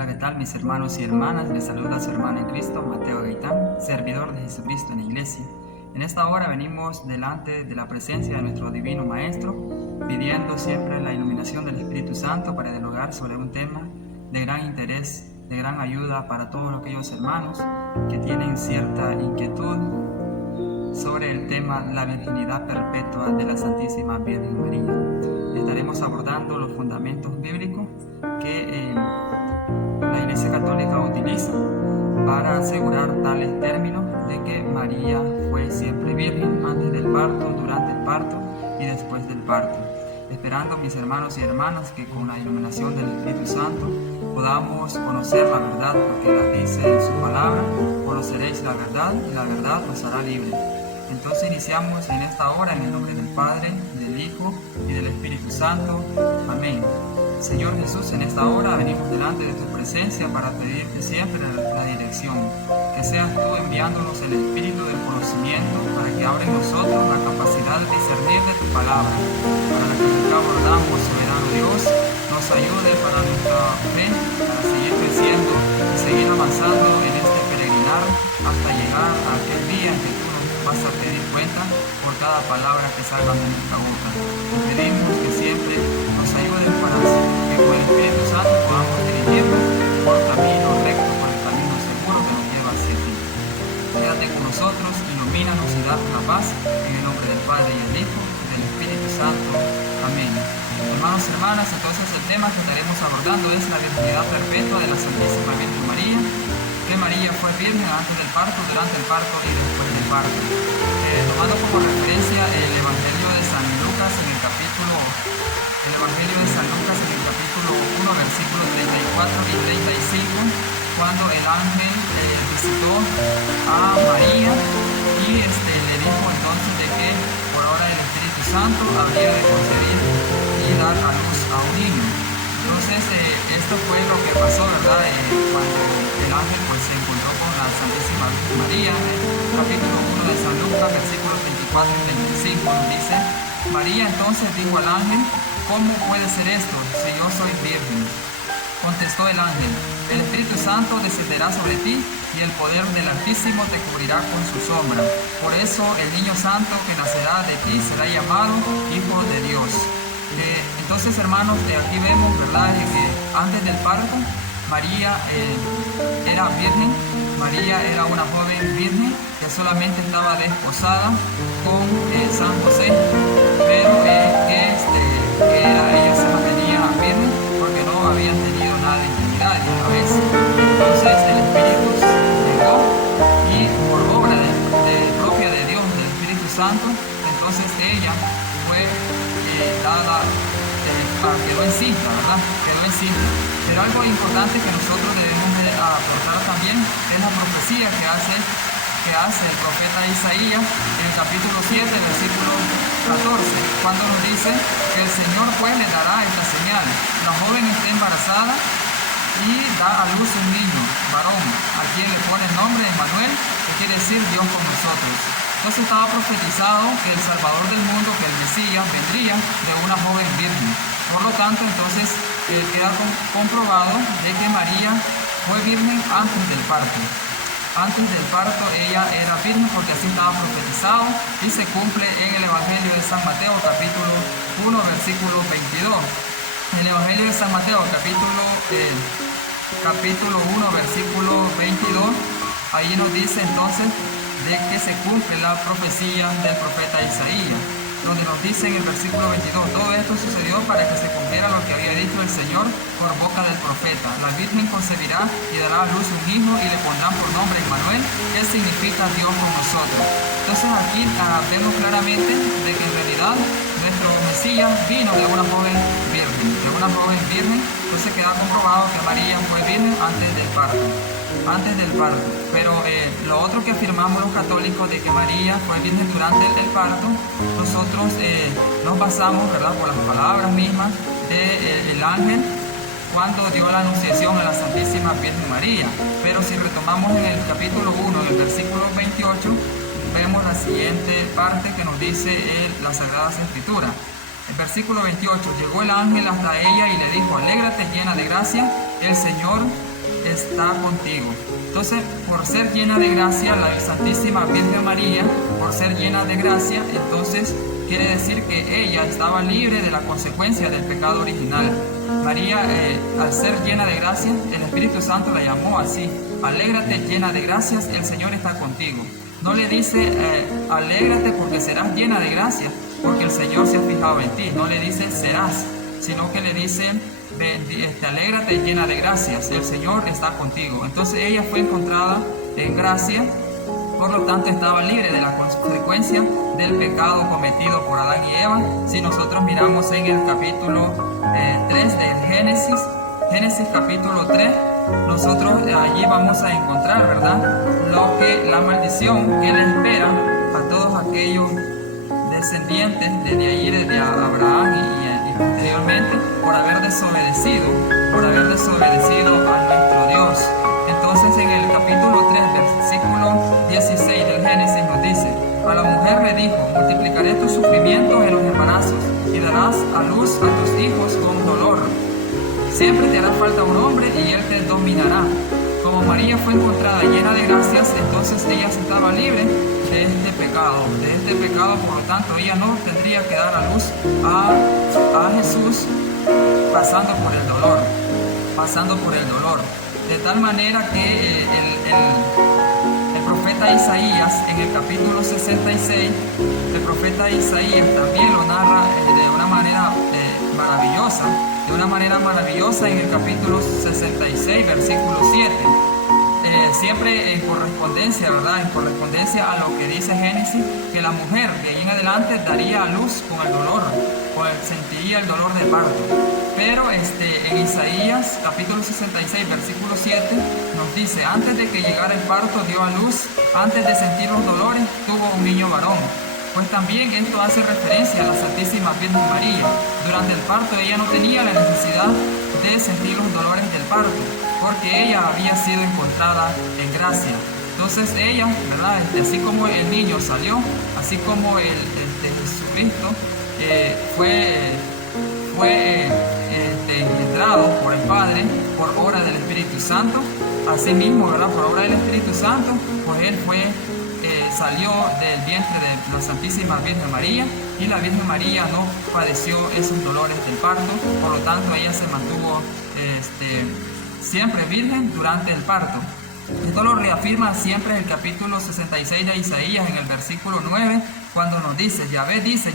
Hola, ¿qué tal mis hermanos y hermanas? Les saluda su hermano en Cristo, Mateo Gaitán, servidor de Jesucristo en la iglesia. En esta hora venimos delante de la presencia de nuestro Divino Maestro, pidiendo siempre la iluminación del Espíritu Santo para dialogar sobre un tema de gran interés, de gran ayuda para todos aquellos hermanos que tienen cierta inquietud sobre el tema la virginidad perpetua de la Santísima Virgen María. Estaremos abordando los fundamentos bíblicos que la Iglesia Católica utiliza para asegurar tales términos de que María fue siempre virgen antes del parto, durante el parto y después del parto. Esperando, mis hermanos y hermanas, que con la iluminación del Espíritu Santo podamos conocer la verdad, porque la dice en su palabra: conoceréis la verdad y la verdad os hará libre. Entonces iniciamos en esta hora en el nombre del Padre, del Hijo y del Espíritu Santo. Amén. Señor Jesús, en esta hora venimos delante de tu presencia para pedirte siempre la dirección, que seas tú enviándonos el espíritu del conocimiento para que abra en nosotros la capacidad de discernir de tu palabra, para la que abordamos, soberano Dios, nos ayude para nuestra fe, para seguir creciendo y seguir avanzando en este peregrinar hasta llegar a aquel día en que tú nos vas a pedir cuenta por cada palabra que salga de nuestra boca. Te pedimos que siempre nos ayuden para que con el Espíritu Santo podamos dirigirnos por el camino recto, por el camino seguro que nos lleva hacia ti. Quédate con nosotros, ilumínanos y danos la paz, en el nombre del Padre y del Hijo y del Espíritu Santo. Amén. Hermanos y hermanas, entonces el tema que estaremos abordando es la virginidad perpetua de la Santísima Virgen María. Que María fue virgen antes del parto, durante el parto y después del parto. Tomando como referencia el Evangelio de San Lucas en el capítulo 1, versículos 34 y 35, cuando el ángel visitó a María y le dijo entonces de que por ahora el Espíritu Santo habría de concebir y dar a luz a un niño. Entonces esto fue lo que pasó, ¿verdad? Cuando el ángel se encontró con la Santísima Virgen María. En el capítulo 1 de San Lucas, versículos 24 y 25, nos dice: María entonces dijo al ángel: ¿cómo puede ser esto si yo soy virgen? Contestó el ángel: el Espíritu Santo descenderá sobre ti y el poder del Altísimo te cubrirá con su sombra. Por eso el niño santo que nacerá de ti será llamado Hijo de Dios. Entonces, hermanos, de aquí vemos, ¿verdad?, que antes del parto María era virgen. María era una joven virgen que solamente estaba desposada con San José, pero ella se mantenía virgen porque no habían tenido nada de intimidad y a la vez. Entonces el Espíritu llegó y por obra propia de Dios, del Espíritu Santo, entonces ella fue quedó encinta, ¿verdad? Quedó encinta. Pero algo importante que nosotros debemos de aportar también es la profecía que hace el profeta Isaías en el capítulo 7, versículo 14, cuando nos dice que el Señor pues le dará esta señal: la joven está embarazada y da a luz un niño, varón, a quien le pone el nombre de Emmanuel, que quiere decir Dios con nosotros. Entonces estaba profetizado que el Salvador del mundo, que el Mesías, vendría de una joven virgen. Por lo tanto, entonces queda comprobado de que María fue virgen antes del parto. Antes del parto ella era virgen porque así estaba profetizado y se cumple en el Evangelio de San Mateo, capítulo 1, versículo 22. En el Evangelio de San Mateo, capítulo 1, versículo 22, ahí nos dice entonces de que se cumple la profecía del profeta Isaías, donde nos dice en el versículo 22: todo esto sucedió para que se cumpliera lo que había dicho el Señor por boca del profeta: la Virgen concebirá y dará a luz un hijo y le pondrán por nombre Emmanuel, que significa Dios con nosotros. Entonces aquí vemos claramente de que en realidad nuestro Mesías vino de una joven virgen, entonces queda comprobado que María fue virgen antes del parto. Pero lo otro que afirmamos los católicos de que María fue virgen durante el parto, nosotros nos basamos, ¿verdad?, por las palabras mismas del ángel cuando dio la anunciación a la Santísima Virgen María. Pero si retomamos en el capítulo 1, en el versículo 28, vemos la siguiente parte que nos dice las Sagradas Escrituras. El versículo 28: llegó el ángel hasta ella y le dijo: alégrate llena de gracia, el Señor está contigo. Entonces, por ser llena de gracia, la Santísima Virgen María, por ser llena de gracia, entonces quiere decir que ella estaba libre de la consecuencia del pecado original. María, al ser llena de gracia, el Espíritu Santo la llamó así: alégrate llena de gracias, el Señor está contigo. No le dice alégrate porque serás llena de gracia, porque el Señor se ha fijado en ti. No le dice serás, sino que le dice alégrate llena de gracias, el Señor está contigo. Entonces ella fue encontrada en gracia, por lo tanto estaba libre de la consecuencia del pecado cometido por Adán y Eva. Si nosotros miramos en el capítulo 3 del Génesis capítulo 3, nosotros allí vamos a encontrar, ¿verdad?, la maldición que le espera a todos aquellos descendientes desde ahí, desde Abraham y posteriormente, por haber desobedecido a nuestro Dios. Entonces en el capítulo 3, versículo 16 del Génesis nos dice: a la mujer le dijo, multiplicaré tus sufrimientos en los embarazos y darás a luz a tus hijos con dolor. Siempre te hará falta un hombre y él te dominará. Como María fue encontrada llena de gracias, entonces ella estaba libre de este pecado, por lo tanto ella no tendría que dar a luz a Jesús pasando por el dolor, de tal manera que el profeta Isaías, en el capítulo 66, el profeta Isaías también lo narra de una manera maravillosa en el capítulo 66, versículo 7. Siempre en correspondencia, ¿verdad? En correspondencia a lo que dice Génesis, que la mujer de ahí en adelante daría a luz con el dolor, sentiría el dolor de parto. Pero en Isaías capítulo 66, versículo 7, nos dice: antes de que llegara el parto dio a luz, antes de sentir los dolores tuvo un niño varón. Pues también esto hace referencia a la Santísima Virgen María. Durante el parto ella no tenía la necesidad de sentir los dolores del parto, porque ella había sido encontrada en gracia. Entonces ella, ¿verdad?, así como el niño salió, así como el de Jesucristo fue engendrado por el Padre por obra del Espíritu Santo, así mismo, ¿verdad?, por obra del Espíritu Santo, pues él salió del vientre de la Santísima Virgen María, y la Virgen María no padeció esos dolores del parto, por lo tanto ella se mantuvo siempre virgen durante el parto. Esto lo reafirma siempre el capítulo 66 de Isaías, en el versículo 9, cuando nos dice: Yahvé dice,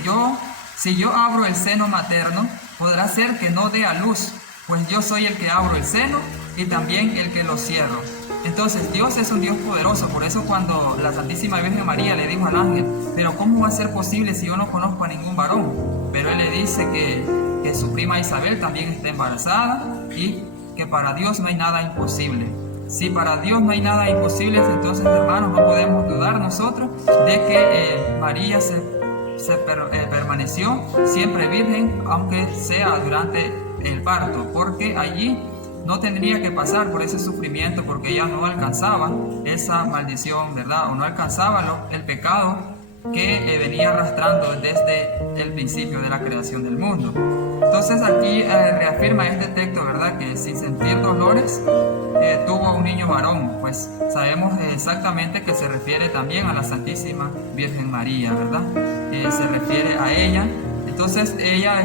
si yo abro el seno materno, podrá ser que no dé a luz, pues yo soy el que abro el seno y también el que lo cierro. Entonces Dios es un Dios poderoso. Por eso cuando la Santísima Virgen María le dijo al ángel: pero ¿cómo va a ser posible si yo no conozco a ningún varón? Pero él le dice que su prima Isabel también está embarazada y que para Dios no hay nada imposible. Si para Dios no hay nada imposible, entonces, hermanos, no podemos dudar nosotros de que María permaneció siempre virgen, aunque sea durante el parto, porque allí no tendría que pasar por ese sufrimiento, porque ella no alcanzaba esa maldición, ¿verdad? O no alcanzaba el pecado que venía arrastrando desde el principio de la creación del mundo. Entonces aquí reafirma este texto, ¿verdad?, que sin sentir dolores tuvo un niño varón. Pues sabemos exactamente que se refiere también a la Santísima Virgen María, ¿verdad? Se refiere a ella. Entonces ella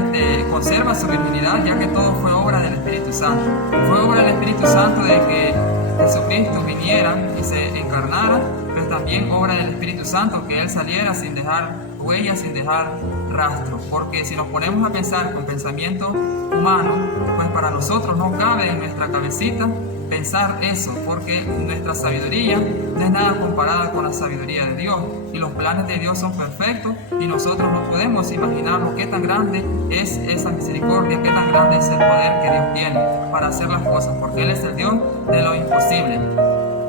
conserva su virginidad, ya que todo fue obra del Espíritu Santo. Fue obra del Espíritu Santo de que Jesucristo viniera y se encarnara, pero también obra del Espíritu Santo que Él saliera sin dejar huellas, sin dejar rastro. Porque si nos ponemos a pensar con pensamiento humano, pues para nosotros no cabe en nuestra cabecita pensar eso, porque nuestra sabiduría no es nada comparada con la sabiduría de Dios, y los planes de Dios son perfectos, y nosotros no podemos imaginarnos qué tan grande es esa misericordia, qué tan grande es el poder que Dios tiene para hacer las cosas, porque Él es el Dios de lo imposible.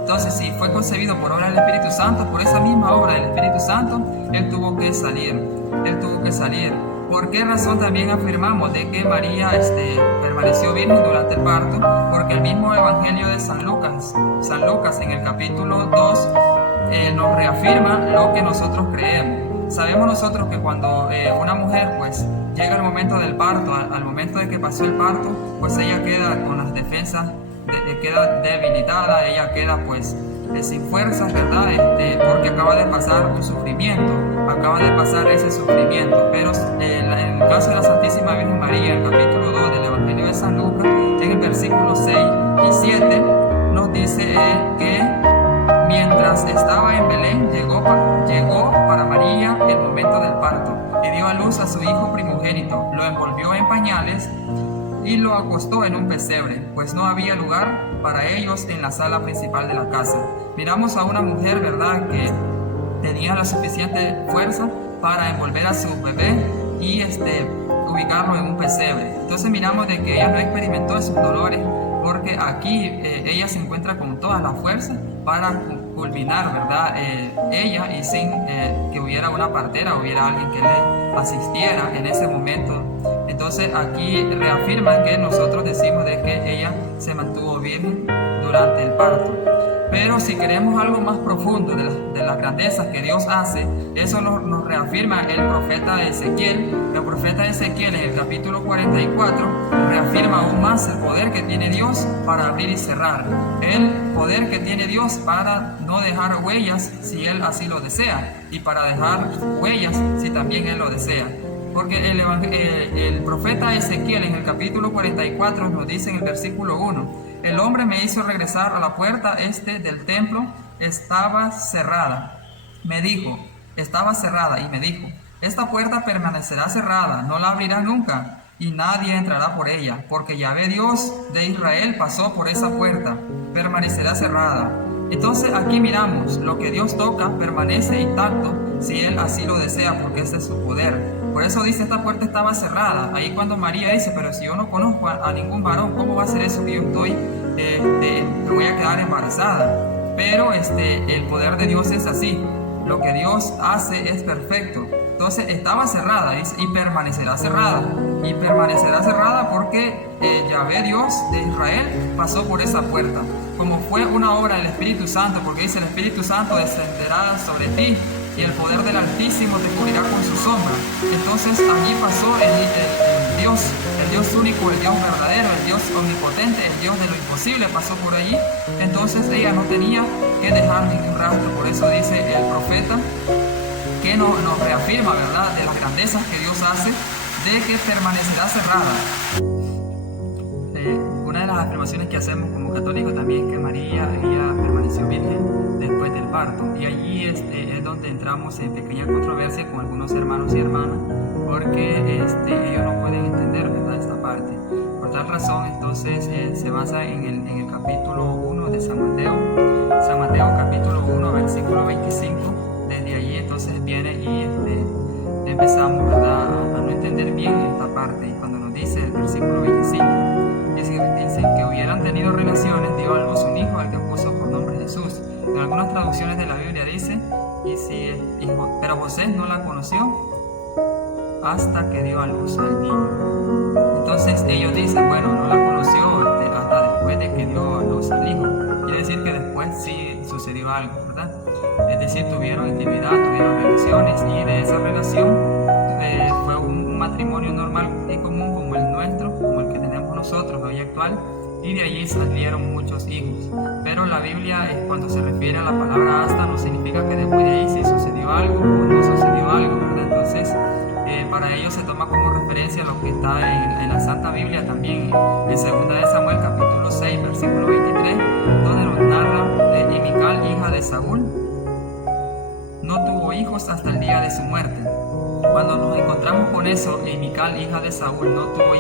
Entonces, si fue concebido por obra del Espíritu Santo, por esa misma obra del Espíritu Santo, Él tuvo que salir. ¿Por qué razón también afirmamos de que María permaneció virgen durante el parto? Porque el mismo Evangelio de San Lucas en el capítulo 2 nos reafirma lo que nosotros creemos. Sabemos nosotros que cuando una mujer pues llega al momento del parto, al momento de que pasó el parto, pues ella queda con las defensas queda debilitada, ella queda pues sin fuerzas, ¿verdad? Porque acaba de pasar un sufrimiento, acaba de pasar ese sufrimiento. Pero en el caso de la Santísima Virgen María, el capítulo 2 del Evangelio de San Lucas, en el versículo 6 y 7, nos dice que mientras estaba en Belén, llegó para María el momento del parto y dio a luz a su hijo primogénito, lo envolvió en pañales y lo acostó en un pesebre, pues no había lugar para ellos en la sala principal de la casa. Miramos a una mujer, ¿verdad?, que tenía la suficiente fuerza para envolver a su bebé y ubicarlo en un pesebre. Entonces miramos de que ella no experimentó esos dolores, porque aquí ella se encuentra con toda la fuerza para culminar, ¿verdad?, ella, y sin que hubiera una partera, hubiera alguien que le asistiera en ese momento. Entonces aquí reafirma que nosotros decimos de que ella se mantuvo virgen durante el parto. Pero si queremos algo más profundo de las grandezas que Dios hace, eso nos reafirma el profeta Ezequiel. El profeta Ezequiel en el capítulo 44 reafirma aún más el poder que tiene Dios para abrir y cerrar. El poder que tiene Dios para no dejar huellas si Él así lo desea, y para dejar huellas si también Él lo desea. Porque el profeta Ezequiel en el capítulo 44 nos dice en el versículo 1: el hombre me hizo regresar a la puerta del templo, estaba cerrada. Estaba cerrada y me dijo: esta puerta permanecerá cerrada, no la abrirá nunca, y nadie entrará por ella, porque Yahvé Dios de Israel pasó por esa puerta, permanecerá cerrada. Entonces aquí miramos, lo que Dios toca permanece intacto si Él así lo desea, porque ese es su poder. Por eso dice, esta puerta estaba cerrada. Ahí cuando María dice, pero si yo no conozco a ningún varón, ¿cómo va a ser eso que yo me voy a quedar embarazada? Pero el poder de Dios es así. Lo que Dios hace es perfecto. Entonces estaba cerrada, dice, y permanecerá cerrada. Y permanecerá cerrada porque Yahvé Dios de Israel pasó por esa puerta. Como fue una obra del Espíritu Santo, porque dice, el Espíritu Santo descenderá sobre ti y el poder del Altísimo te cubrirá con su sombra. Entonces allí pasó el Dios único, el Dios verdadero, el Dios omnipotente, el Dios de lo imposible pasó por allí. Entonces ella no tenía que dejar ningún rastro. Por eso dice el profeta que nos reafirma, ¿verdad?, de las grandezas que Dios hace, de que permanecerá cerrada. Una de las afirmaciones que hacemos como católicos también es que María, ella permaneció virgen después del parto, y allí es donde entramos en pequeña controversia con algunos hermanos y hermanas, porque ellos no pueden entender, ¿verdad?, esta parte. Por tal razón, entonces se basa en el capítulo 1 de San Mateo capítulo 1 versículo 25. Desde allí entonces viene y empezamos, ¿verdad?, a no entender bien esta parte. Y cuando nos dice el versículo 25, dice que hubieran tenido relaciones, dio a luz un hijo al que puso por nombre Jesús. En algunas traducciones de la Biblia dice, pero José no la conoció hasta que dio a luz al niño. Entonces ellos dicen, bueno, no la conoció hasta después de que dio a luz al hijo. Quiere decir que después sí sucedió algo, ¿verdad? Es decir, tuvieron intimidad, tuvieron relaciones, y de esa relación fue un matrimonio normal y común como el nuestro, como el que tenemos nosotros hoy actual, y de allí salieron muchos hijos. Pero la Biblia, cuando se refiere a la palabra hasta, no significa que después de ahí sí sucedió algo o no sucedió algo, ¿verdad? Entonces, para ellos se toma como referencia lo que está en la Santa Biblia también, en 2 de Samuel capítulo 6 versículo 23, donde nos narra y Mical, hija de Saúl, no tuvo hijos hasta el día de su muerte. Cuando nos encontramos con eso, y Mical, hija de Saúl, no tuvo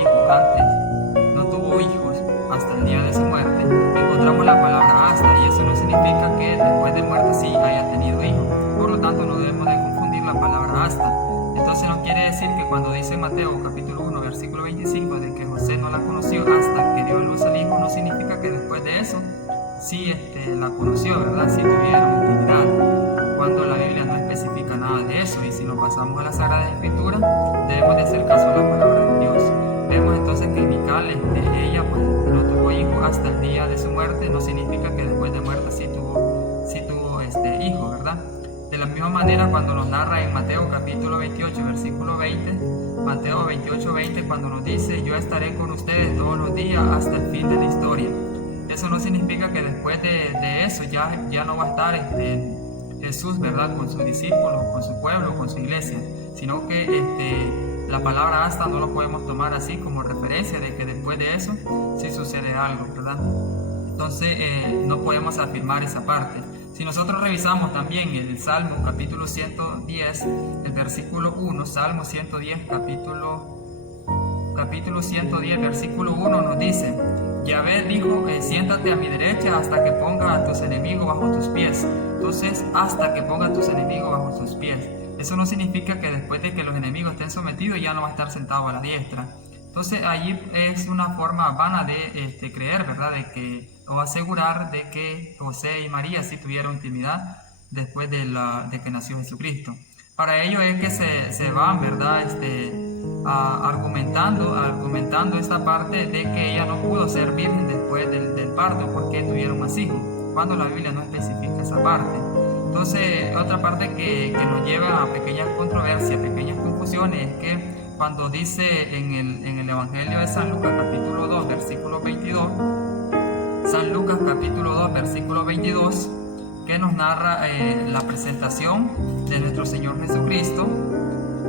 hijos hasta el día de su muerte, encontramos la palabra hasta, y eso no significa que después de muerte sí haya tenido hijos. Por lo tanto, no debemos de confundir la palabra hasta. Entonces no quiere decir que cuando dice Mateo capítulo 1 versículo 25 de que José no la conoció hasta que dio a luz al hijo, no significa que después de eso sí la conoció, ¿verdad? Sí tuvieron intimidad, cuando la Biblia no especifica nada de eso. Y si nos pasamos a la Sagrada Escritura, debemos de hacer caso a la palabra de Dios. Vemos entonces que Mical, ella pues no tuvo hijo hasta el día de su muerte, no significa que después de muerte sí tuvo hijo, ¿verdad? De la misma manera, cuando nos narra en Mateo capítulo 28 versículo 20, Mateo 28, 20, cuando nos dice, yo estaré con ustedes todos los días hasta el fin de la historia. Eso eso no significa que después de eso ya no va a estar Jesús, ¿verdad?, con sus discípulos, con su pueblo, con su iglesia, sino que la palabra hasta no lo podemos tomar así como referencia de que después de eso sí sucede algo, ¿verdad? Entonces no podemos afirmar esa parte. Si nosotros revisamos también el Salmo capítulo 110, el versículo 1, Salmo 110 capítulo 110 versículo 1 nos dice: Yahvé dijo, siéntate a mi derecha hasta que ponga a tus enemigos bajo tus pies. Entonces, hasta que ponga a tus enemigos bajo tus pies. Eso no significa que después de que los enemigos estén sometidos ya no va a estar sentado a la diestra. Entonces, allí es una forma vana de creer, ¿verdad?, o asegurar de que José y María sí tuvieron intimidad después de que nació Jesucristo. Para ello es que se van, ¿verdad?, argumentando esta parte de que ella no pudo ser virgen después del parto porque tuvieron más hijos, cuando la Biblia no especifica esa parte. Entonces, otra parte que nos lleva a pequeñas controversias, pequeñas confusiones, es que cuando dice en el Evangelio de San Lucas capítulo 2 versículo 22, San Lucas capítulo 2 versículo 22, que nos narra la presentación de nuestro Señor Jesucristo,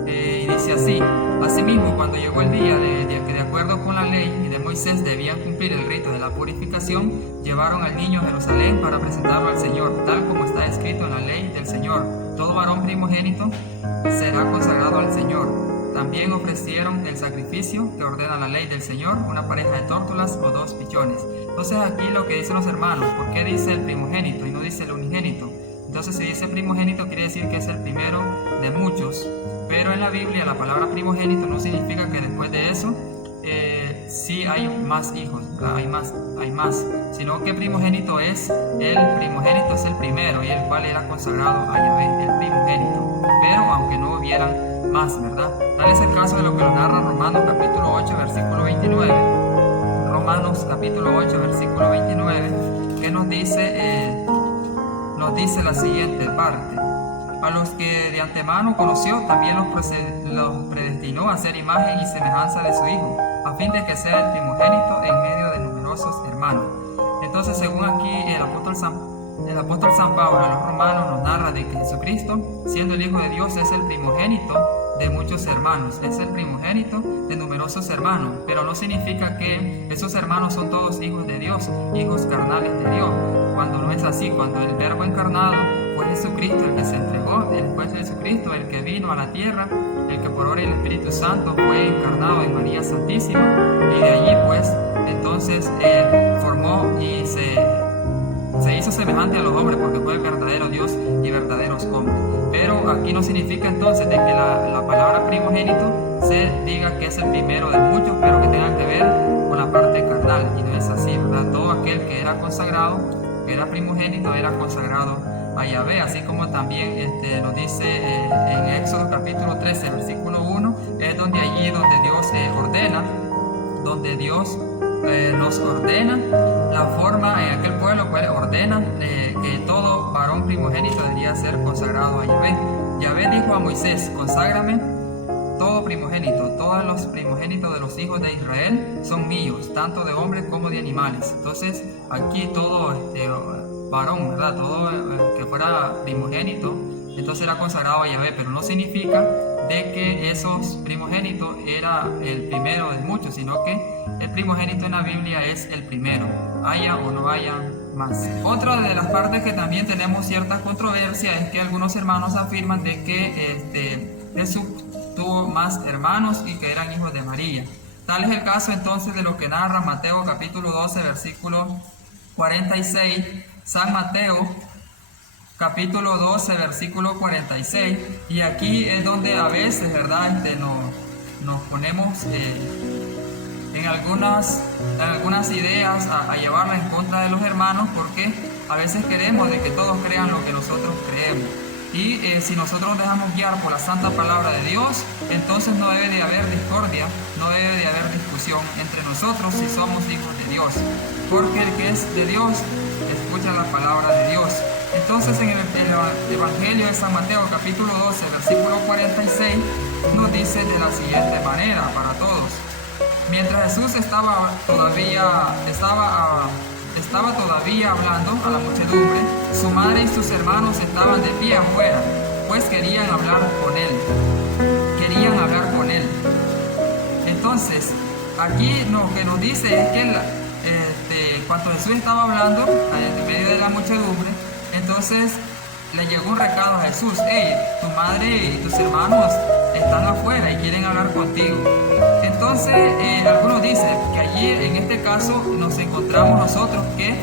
y dice así: Asimismo, cuando llegó el día de que de acuerdo con la ley de Moisés debían cumplir el rito de la purificación, llevaron al niño a Jerusalén para presentarlo al Señor, tal como está escrito en la ley del Señor: todo varón primogénito será consagrado al Señor. También ofrecieron el sacrificio que ordena la ley del Señor, una pareja de tórtolas o 2 pichones. Entonces aquí lo que dicen los hermanos: ¿por qué dice el primogénito y no dice el unigénito? Entonces, si dice primogénito quiere decir que es el primero de muchos, pero en la Biblia la palabra primogénito no significa que después de eso sí hay más hijos, hay más, sino que primogénito es el primero, y el cual era consagrado a Yahvé, el primogénito, pero aunque no hubieran más, ¿verdad? Tal es el caso de lo que lo narra Romanos capítulo 8 versículo 29, Romanos capítulo 8 versículo 29, que nos dice la siguiente parte: a los que de antemano conoció, también los predestinó a ser imagen y semejanza de su Hijo, a fin de que sea el primogénito en medio de numerosos hermanos. Entonces, según aquí el apóstol San Pablo a los romanos nos narra de que Jesucristo, siendo el Hijo de Dios, es el primogénito de muchos hermanos, es el primogénito de numerosos hermanos, pero no significa que esos hermanos son todos hijos de Dios, hijos carnales de Dios, cuando no es así. Cuando el Verbo encarnado fue Jesucristo el que se entregó, fue Jesucristo el que vino a la tierra, el que por obra del Espíritu Santo fue encarnado en María Santísima, y de allí pues entonces formó y se hizo semejante a los hombres, porque fue verdadero Dios y verdaderos hombres. Pero aquí no significa entonces de que la palabra primogénito se diga que es el primero de muchos, pero que tenga que ver con la parte carnal, y no es así, ¿verdad? Todo aquel que era consagrado, que era primogénito, era consagrado a Yahvé, así como también nos dice en Éxodo capítulo 13 versículo 1, es donde Dios ordena, donde Dios nos ordena la forma en aquel pueblo, pues ordena que todo varón primogénito debería ser consagrado a Yahvé. Yahvé dijo a Moisés: conságrame todo primogénito, todos los primogénitos de los hijos de Israel son míos, tanto de hombres como de animales. Entonces aquí todo varón, ¿verdad?, todo que fuera primogénito, entonces era consagrado a Yahvé, pero no significa de que esos primogénitos era el primero de muchos, sino que el primogénito en la Biblia es el primero, haya o no haya más. Otra de las partes que también tenemos cierta controversia es que algunos hermanos afirman de que Jesús tuvo más hermanos y que eran hijos de María. Tal es el caso entonces de lo que narra Mateo capítulo 12 versículo 46, San Mateo capítulo 12 versículo 46, y aquí es donde a veces, ¿verdad?, nos ponemos en algunas ideas a llevarla en contra de los hermanos, porque a veces queremos de que todos crean lo que nosotros creemos. Y si nosotros dejamos guiar por la santa palabra de Dios, entonces no debe de haber discordia, no debe de haber discusión entre nosotros si somos hijos de Dios, porque el que es de Dios escucha la palabra de Dios. Entonces en el Evangelio de San Mateo capítulo 12 versículo 46 nos dice de la siguiente manera para todos: mientras Jesús estaba estaba todavía hablando a la muchedumbre, su madre y sus hermanos estaban de pie afuera, pues querían hablar con él. Entonces, aquí lo que nos dice es que cuando Jesús estaba hablando en medio de la muchedumbre, entonces le llegó un recado a Jesús: hey, tu madre y tus hermanos están afuera y quieren hablar contigo. Entonces, algunos dicen que allí, en este caso, nos encontramos nosotros que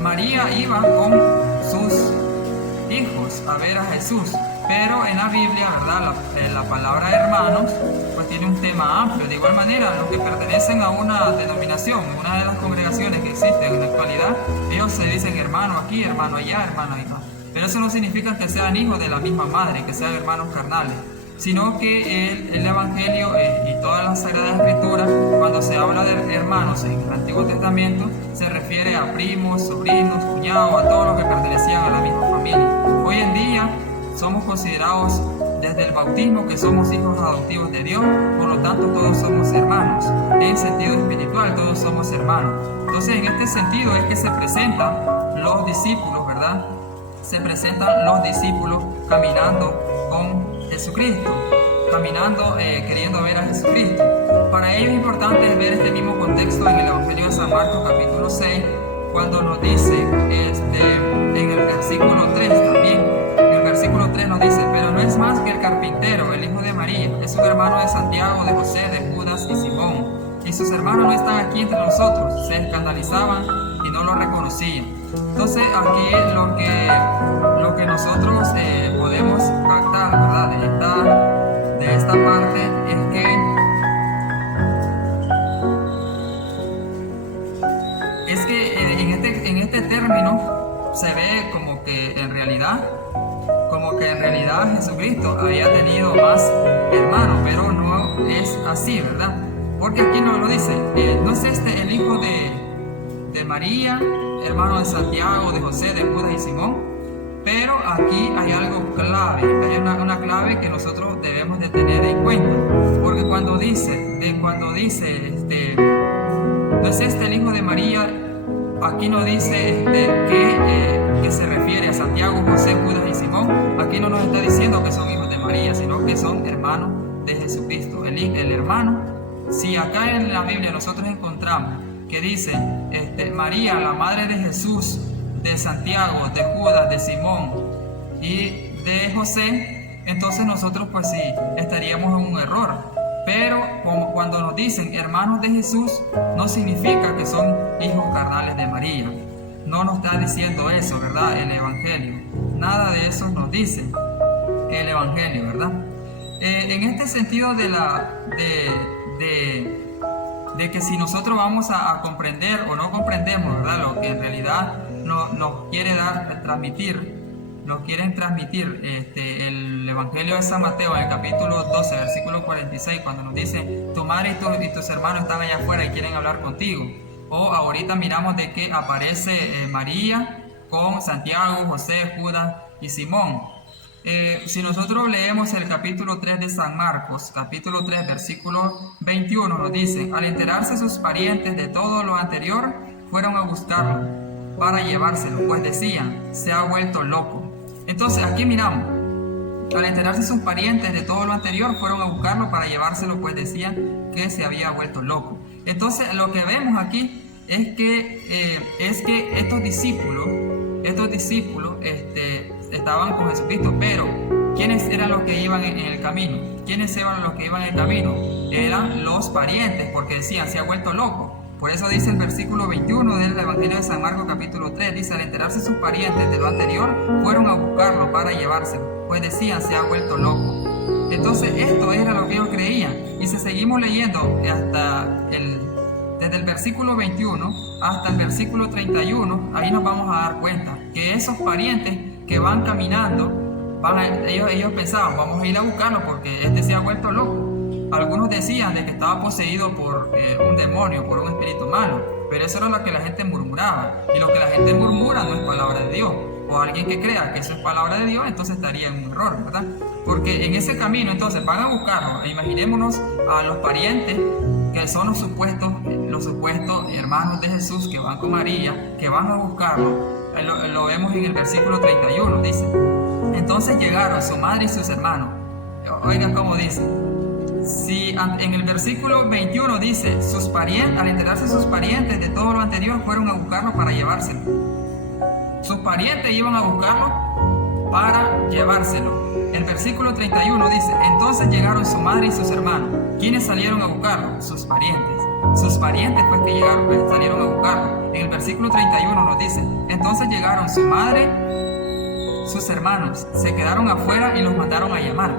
María iba con sus hijos a ver a Jesús. Pero en la Biblia, ¿verdad? La palabra hermanos, pues tiene un tema amplio. De igual manera, los que pertenecen a una denominación, una de las congregaciones que existen en la actualidad, ellos se dicen hermano aquí, hermano allá, hermano allá. Pero eso no significa que sean hijos de la misma madre, que sean hermanos carnales, sino que el Evangelio y todas las Sagradas Escrituras, cuando se habla de hermanos en el Antiguo Testamento, se refiere a primos, sobrinos, cuñados, a todos los que pertenecían a la misma familia. Hoy en día somos considerados desde el bautismo que somos hijos adoptivos de Dios, por lo tanto todos somos hermanos. En sentido espiritual todos somos hermanos. Entonces, en este sentido es que se presentan los discípulos, ¿verdad? Se presentan los discípulos caminando con Jesucristo, caminando queriendo ver a Jesucristo. Para ellos es importante ver este mismo contexto en el Evangelio de San Marcos capítulo 6, cuando nos dice en el versículo 3 también. Versículo 3 nos dice: pero no es más que el carpintero, el hijo de María, es un hermano de Santiago, de José, de Judas y Simón. Y sus hermanos no están aquí entre nosotros. Se escandalizaban y no lo reconocían. Entonces, aquí lo que nosotros podemos captar, ¿verdad? De esta parte es que en este término se ve como que en realidad Jesucristo había tenido más hermanos, pero no es así, ¿verdad? Porque aquí nos lo dice: no es este el hijo de María, hermano de Santiago, de José, de Judas y Simón. Pero aquí hay algo clave, hay una clave que nosotros debemos de tener en cuenta, porque cuando dice no es este el hijo de María, aquí no dice que se refiere a Santiago, José, Judas y Simón. Aquí no nos está diciendo que son hijos de María, sino que son hermanos de Jesucristo. El hermano, si acá en la Biblia nosotros encontramos que dice María, la madre de Jesús, de Santiago, de Judas, de Simón y de José, entonces nosotros pues sí estaríamos en un error. Pero cuando nos dicen hermanos de Jesús, no significa que son hijos carnales de María. No nos está diciendo eso, ¿verdad? El Evangelio. Nada de eso nos dice el Evangelio, ¿verdad? En este sentido de que si nosotros vamos a comprender o no comprendemos, ¿verdad?, lo que en realidad nos quiere quieren transmitir el Evangelio de San Mateo en el capítulo 12, versículo 46, cuando nos dice: tu madre y tus hermanos están allá afuera y quieren hablar contigo. O ahorita miramos de que aparece María con Santiago, José, Judas y Simón. Si nosotros leemos el capítulo 3 de San Marcos, capítulo 3, versículo 21, nos dice: al enterarse sus parientes de todo lo anterior, fueron a buscarlo para llevárselo, pues decían: se ha vuelto loco. Entonces aquí miramos: al enterarse sus parientes de todo lo anterior, fueron a buscarlo para llevárselo, pues decían que se había vuelto loco. Entonces lo que vemos aquí es que estos discípulos estaban con Jesucristo, pero ¿quiénes eran los que iban en el camino? ¿Quiénes eran los que iban en el camino? Eran los parientes, porque decían: se ha vuelto loco. Por eso dice el versículo 21 del Evangelio de San Marcos capítulo 3, dice: al enterarse sus parientes de lo anterior, fueron a buscarlo para llevárselo, pues decían: se ha vuelto loco. Entonces esto era lo que ellos creían. Y si seguimos leyendo desde el versículo 21 hasta el versículo 31, ahí nos vamos a dar cuenta que esos parientes que van caminando, ellos pensaban: vamos a ir a buscarlo porque se ha vuelto loco. Algunos decían de que estaba poseído por un demonio, por un espíritu malo, pero eso era lo que la gente murmuraba. Y lo que la gente murmura no es palabra de Dios. O alguien que crea que eso es palabra de Dios, entonces estaría en un error, ¿verdad? Porque en ese camino entonces van a buscarlo. E imaginémonos a los parientes que son los los supuestos hermanos de Jesús que van con María, que van a buscarlo. Lo vemos en el versículo 31, dice: entonces llegaron su madre y sus hermanos. Oigan cómo dice. Si en el versículo 21 dice, sus parientes, al enterarse sus parientes de todo lo anterior, fueron a buscarlo para llevárselo. Sus parientes iban a buscarlo para llevárselo. El versículo 31 dice: entonces llegaron su madre y sus hermanos. ¿Quiénes salieron a buscarlo? Sus parientes. Sus parientes pues que llegaron, salieron a buscarlo. En el versículo 31 nos dice: entonces llegaron su madre, sus hermanos, se quedaron afuera y los mandaron a llamar.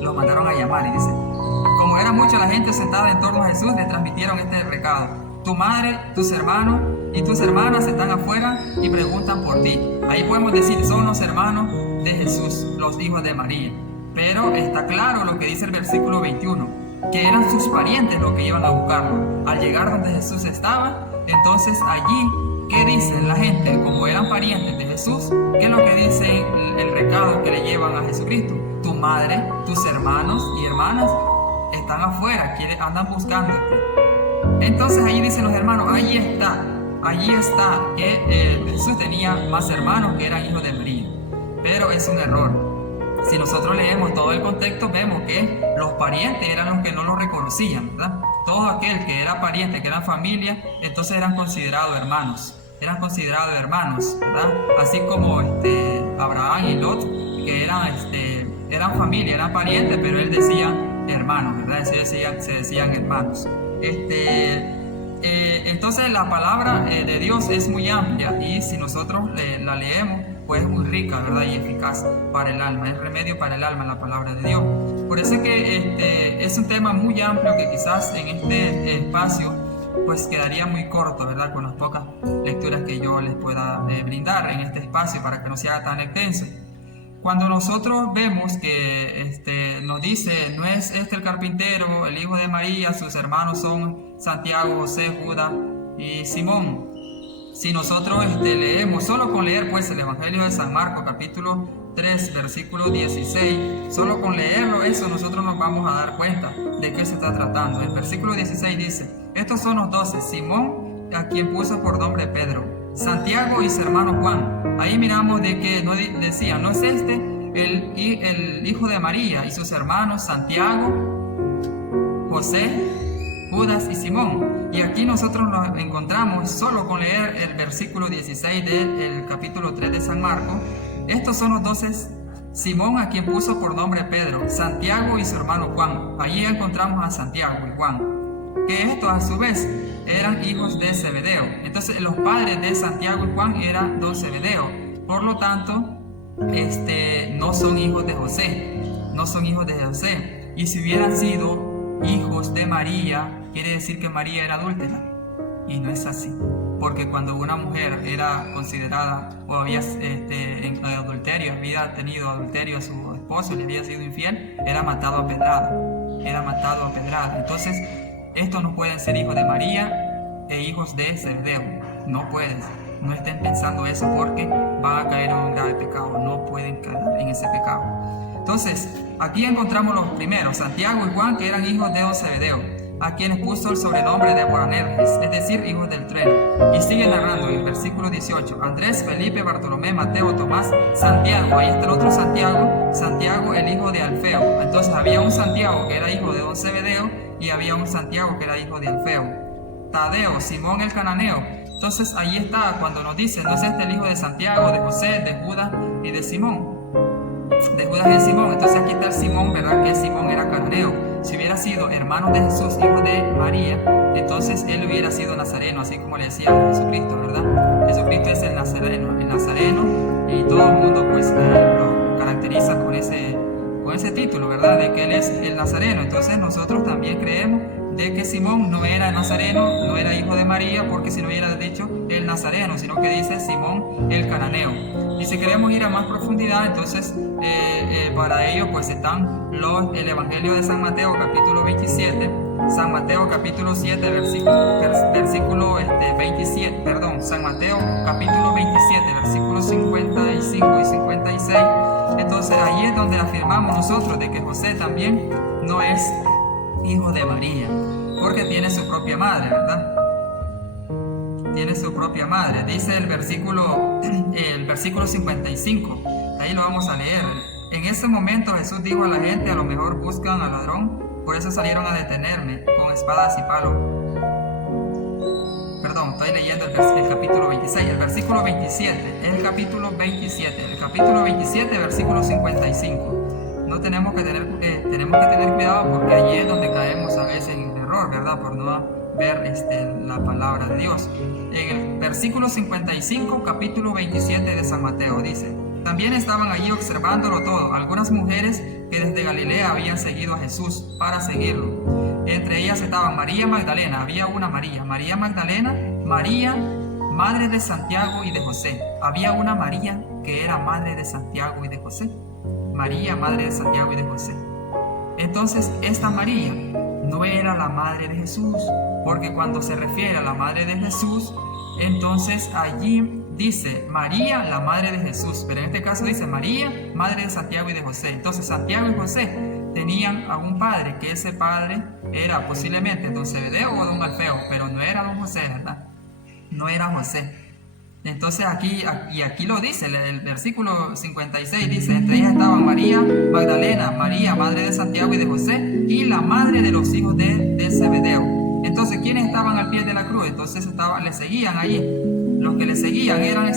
Los mandaron a llamar y dice: como era mucha la gente sentada en torno a Jesús, le transmitieron este recado: tu madre, tus hermanos y tus hermanas están afuera y preguntan por ti. Ahí podemos decir, son los hermanos de Jesús, los hijos de María. Pero está claro lo que dice el versículo 21, que eran sus parientes los que iban a buscarlo. Al llegar donde Jesús estaba, entonces allí, ¿qué dicen la gente? Como eran parientes de Jesús, ¿qué es lo que dice el recado que le llevan a Jesucristo? Tu madre, tus hermanos y hermanas están afuera, andan buscándote. Entonces ahí dicen los hermanos, allí está, que Jesús tenía más hermanos que eran hijos de María. Pero es un error. Si nosotros leemos todo el contexto, vemos que los parientes eran los que no lo reconocían, ¿verdad? Todo aquel que era pariente, que era familia, entonces eran considerados hermanos. ¿Verdad? Así como Abraham y Lot, que eran familia, eran parientes, pero él decía hermanos, ¿verdad? Se decían hermanos. Entonces la palabra de Dios es muy amplia, y si nosotros la leemos, pues es muy rica, ¿verdad? Y eficaz para el alma, es remedio para el alma la palabra de Dios. Por eso es que es un tema muy amplio que quizás en este espacio pues quedaría muy corto, ¿verdad? Con las pocas lecturas que yo les pueda brindar en este espacio para que no sea tan extenso. Cuando nosotros vemos que nos dice, no es el carpintero, el hijo de María, sus hermanos son Santiago, José, Judas y Simón. Si nosotros leemos, solo con leer pues el Evangelio de San Marcos, capítulo 3, versículo 16, solo con leerlo eso nosotros nos vamos a dar cuenta de qué se está tratando. El versículo 16 dice: estos son los 12, Simón, a quien puso por nombre Pedro, Santiago y su hermano Juan. Ahí miramos de que no decía, no es el hijo de María y sus hermanos Santiago, José, Judas y Simón. Y aquí nosotros nos encontramos solo con leer el versículo 16 del capítulo 3 de San Marcos. Estos son los 12, Simón, a quien puso por nombre Pedro, Santiago y su hermano Juan. Allí encontramos a Santiago y Juan, que estos a su vez eran hijos de Zebedeo. Entonces los padres de Santiago y Juan eran don Zebedeo. Por lo tanto, no son hijos de José. Y si hubieran sido hijos de María, quiere decir que María era adúltera. Y no es así. Porque cuando una mujer era considerada o había en adulterio, había tenido adulterio a su esposo, le había sido infiel, era matado a pedrada. Entonces, estos no pueden ser hijos de María e hijos de Zebedeo. No pueden. No estén pensando eso, porque van a caer en un grave pecado. No pueden caer en ese pecado. Entonces, aquí encontramos los primeros, Santiago y Juan, que eran hijos de don Zebedeo, a quienes puso el sobrenombre de Boanerges, es decir, hijos del trueno. Y sigue narrando en el versículo 18: Andrés, Felipe, Bartolomé, Mateo, Tomás, Santiago. Ahí está el otro Santiago el hijo de Alfeo. Entonces había un Santiago que era hijo de don Zebedeo, y había un Santiago que era hijo de Alfeo. Tadeo, Simón el cananeo. Entonces ahí está cuando nos dice, no es el hijo de Santiago, de José, de Judas y de Simón. De Judas y de Simón. Entonces aquí está el Simón, ¿verdad? Que Simón era cananeo. Si hubiera sido hermano de Jesús, hijo de María, entonces él hubiera sido nazareno, así como le decía a Jesucristo, ¿verdad? Jesucristo es el nazareno, y todo el mundo pues lo caracteriza con ese título, ¿verdad? De que él es el nazareno. Entonces nosotros también creemos de que Simón no era el nazareno, no era hijo de María, porque si no hubiera dicho el nazareno, sino que dice Simón el cananeo. Y si queremos ir a más profundidad, entonces para ello pues están el Evangelio de San Mateo capítulo 27, San Mateo capítulo 7 versículo 27, perdón, San Mateo capítulo 27 versículos 55 y 56. Entonces ahí es donde afirmamos nosotros de que José también no es hijo de María. porque tiene su propia madre, ¿verdad? Tiene su propia madre. Dice el versículo 55, ahí lo vamos a leer. En ese momento Jesús dijo a la gente: a lo mejor buscan al ladrón, por eso salieron a detenerme con espadas y palos. Perdón, estoy leyendo el capítulo 26, el versículo 27, es el capítulo 27, versículo 55. No tenemos que tener cuidado, porque allí es donde caemos a veces en error, ¿verdad? Por no ver la palabra de Dios. En el versículo 55, capítulo 27 de San Mateo, dice: también estaban allí observándolo todo algunas mujeres que desde Galilea habían seguido a Jesús para seguirlo. Entre ellas estaban María Magdalena, había una María Magdalena, María, madre de Santiago y de José. Había una María que era madre de Santiago y de José. María, madre de Santiago y de José. Entonces, esta María no era la madre de Jesús, porque cuando se refiere a la madre de Jesús, entonces allí dice María, la madre de Jesús, pero en este caso dice María, madre de Santiago y de José. Entonces Santiago y José tenían a un padre, que ese padre era posiblemente don Zebedeo o don Alfeo, pero no era don José, ¿verdad? No era José. Entonces aquí lo dice, el versículo 56 dice: entre ellas estaban María Magdalena, María, madre de Santiago y de José, y la madre de los hijos de Zebedeo. Entonces, ¿quiénes estaban al pie de la cruz? Entonces le seguían allí. Los que le seguían eran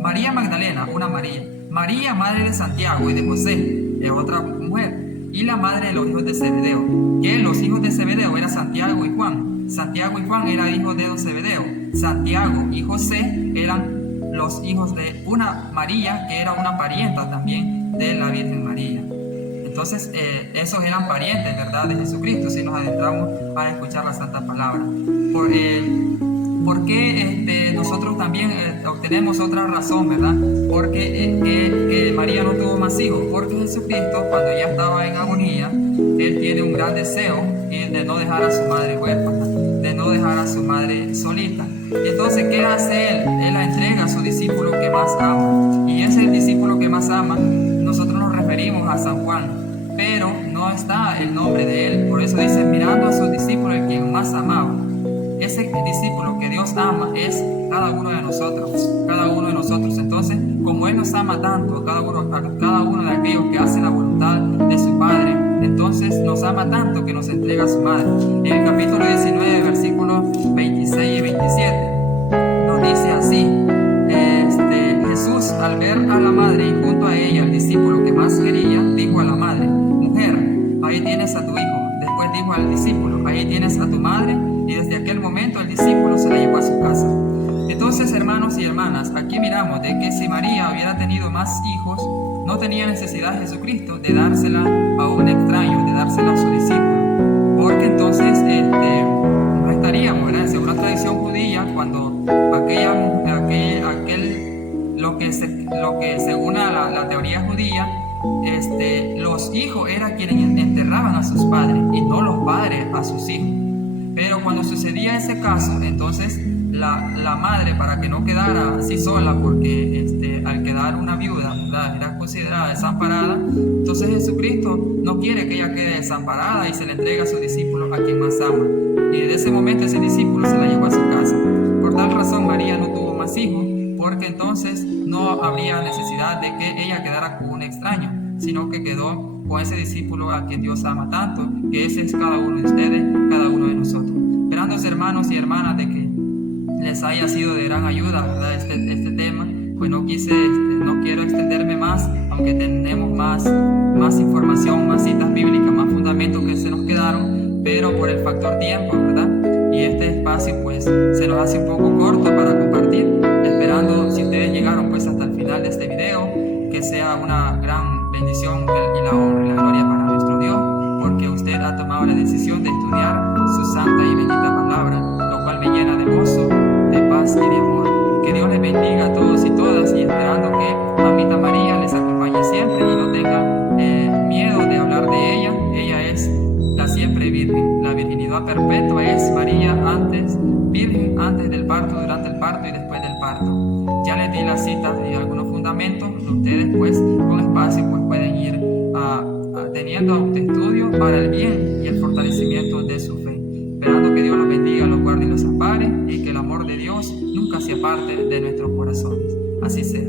María Magdalena, una María, María, madre de Santiago y de José, es otra mujer, y la madre de los hijos de Zebedeo. Que los hijos de Zebedeo eran Santiago y Juan. Santiago y Juan eran hijos de don Zebedeo. Santiago y José eran los hijos de una María, que era una parienta también de la Virgen María. Entonces, esos eran parientes, ¿verdad?, de Jesucristo, si nos adentramos a escuchar la Santa Palabra. ¿Por qué nosotros también obtenemos otra razón, verdad? Porque que María no tuvo más hijos, porque Jesucristo, cuando ya estaba en agonía, Él tiene un gran deseo de no dejar a su madre huérfana, de no dejar a su madre solita. Entonces, ¿qué hace Él? Él la entrega a su discípulo que más ama. Y ese discípulo que más ama, nosotros nos referimos a San Juan, pero no está el nombre de Él. Por eso dice: mirando a sus discípulos, el quien más amaba. Ese discípulo que Dios ama es cada uno de nosotros, cada uno de nosotros. Entonces, como Él nos ama tanto a cada uno de aquellos que hacen la voluntad de su Padre, entonces nos ama tanto que nos entrega a su madre. En el capítulo 19, versículos 26 y 27, nos dice así: Jesús, al ver a la madre y junto a ella al discípulo que más quería, dijo a la madre: mujer, ahí tienes a tu hijo. Después dijo al discípulo: ahí tienes a tu madre. Y desde aquel momento el discípulo se la llevó a su casa. Entonces, hermanos y hermanas, aquí miramos de que si María hubiera tenido más hijos, no tenía necesidad Jesucristo de dársela a un extraño, de dársela a su discípulo, porque entonces no estaríamos, ¿verdad? Según la tradición judía, cuando lo que según la teoría judía, los hijos eran quienes enterraban a sus padres y no los padres a sus hijos. Pero cuando sucedía ese caso, entonces la madre, para que no quedara así sola, porque al quedar una viuda, ¿verdad?, era considerada desamparada, entonces Jesucristo no quiere que ella quede desamparada y se le entrega a su discípulo, a quien más ama. Y desde ese momento ese discípulo se la llevó a su casa. Por tal razón María no tuvo más hijos, porque entonces no habría necesidad de que ella quedara con un extraño, sino que quedó con ese discípulo a quien Dios ama tanto, que ese es cada uno de ustedes, cada uno de nosotros. Esperando, hermanos y hermanas, de que les haya sido de gran ayuda, ¿verdad?, este tema. Pues no quiero extenderme más, aunque tenemos más información, más citas bíblicas, más fundamentos que se nos quedaron, pero por el factor tiempo, ¿verdad? Y este espacio pues se nos hace un poco corto para compartir, esperando, si ustedes llegaron pues hasta el final de este video, que sea una gran bendición y la honra y la gloria para nuestro Dios, porque usted ha tomado la decisión de estudiar su santa y bendita palabra, lo cual me llena de gozo, de paz y de amor. Que Dios les bendiga a todos y todas, y esperando que Mamita María les acompañe siempre y no tengan miedo de hablar de ella. Ella es la siempre virgen. La virginidad perpetua es María virgen antes del parto, durante el parto y después del parto. Ya les di las citas y algunos fundamentos. Ustedes pues con espacio pues pueden ir teniendo autoestudio para el bien y el fortalecimiento de su fe. de Dios nunca se aparte de nuestros corazones. Así sea.